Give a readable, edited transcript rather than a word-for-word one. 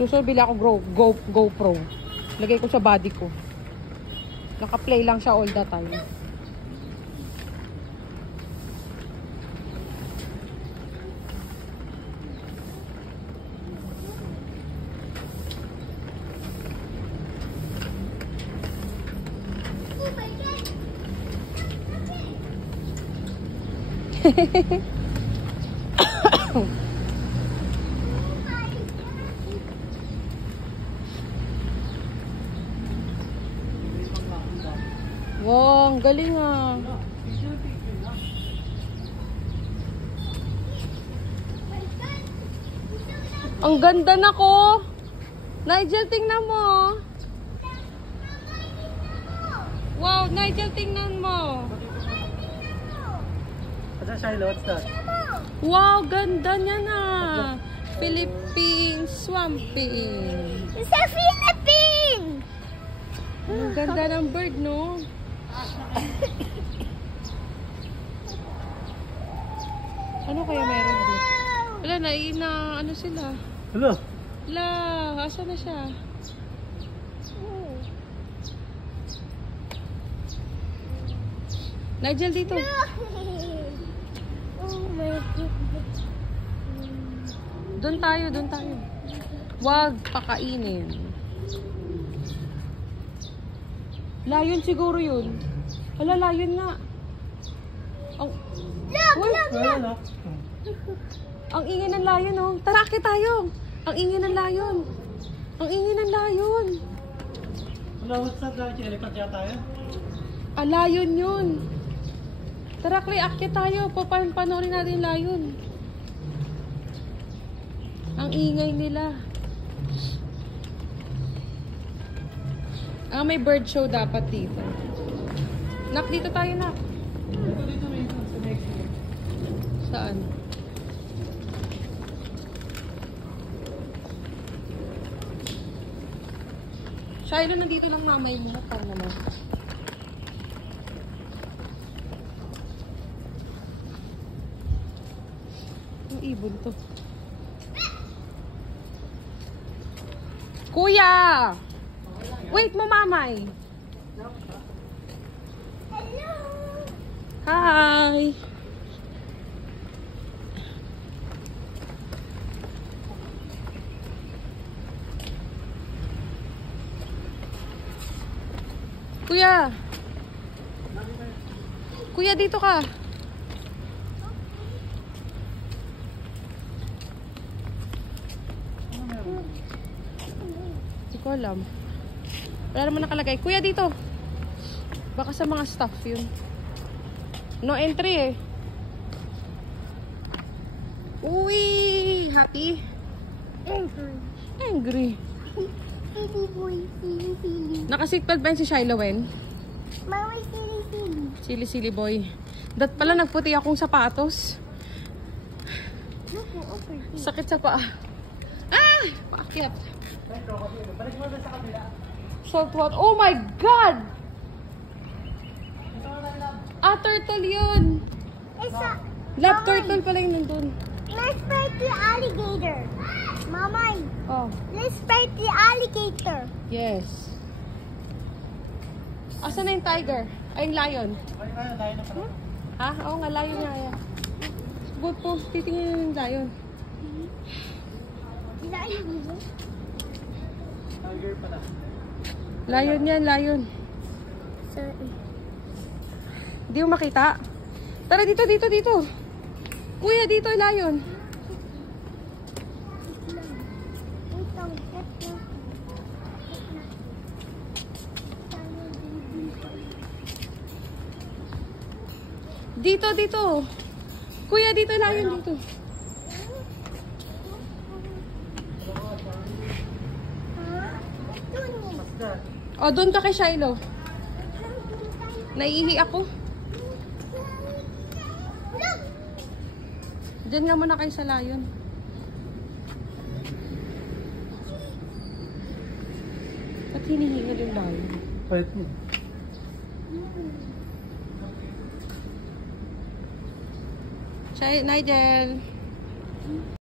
Susunod, bili ako GoPro. Lagay ko sa body ko. Naka-play lang siya all the time. Wow, ang galing ah. Ang ganda na ko. Nigel, tingnan mo. Wow, Nigel, tingnan mo. What's that, Shiloh? What's that? Wow, ganda niya na. Philippine Swamping. It's a Philippine! Ang ganda ng bird, no? Ano kaya meron dito? Wala na, ano sila? Hello? Wala, asa na siya? Nigel, dito. Oh my goodness. Doon tayo, doon tayo. Huwag pakainin. Layon siguro yun. Wala, layon nga. Ang... Look! Ang ingay ng layon, oh. Tara, akit tayo. Ang ingay ng layon. Ang ingay ng layon. Hello, what's that? Elephant yata yun? Ah, layon yun. Tara, Clay, akit tayo. Panoorin natin yung layon. Ang ingay nila. Ah, may bird show dapat dito. Nak, dito tayo, nak. Dito, sa Mexico. Saan? Shiloh, nandito lang mamay mo. Para naman. Ang ibon to. Kuya! Wait mo, mamay. Hello! Hi! Kuya! Kuya, dito ka. Hindi ko alam. Wala naman nakalagay. Kuya, dito. Baka sa mga staff yun. No entry eh. Uy! Happy? Angry. Angry. Silly boy, silly. Naka-seatbelt ba yun si Shiloh, Wen? Mama, silly. Silly boy. Dat pala nagputi akong sapatos. Look, over here. Sakit sa paa. Ah! Paakyat. Balik mo na sa kabila. Salt water. Oh my God! Ah, turtle yun. It's a... Lab turtle pala yung nandun. Let's fight the alligator. Mama, Oh, let's fight the alligator. yes. Asa na yung tiger? Ay, yung lion. Ay, layo na pala. Ha? Oo nga, lion nga yan. Good po, titingin yung lion. Lion mo? Tiger pala. Lion yan, lion. Sorry. Hindi mo makita? Tara, dito. Kuya, dito, lion. Dito. Kuya, dito, lion, dito. What's that? O, doon ka kay Shiloh. Naiihi ako. Diyan nga muna kayo sa lion. At hinihingal yung lion. Wait mo. Nigel.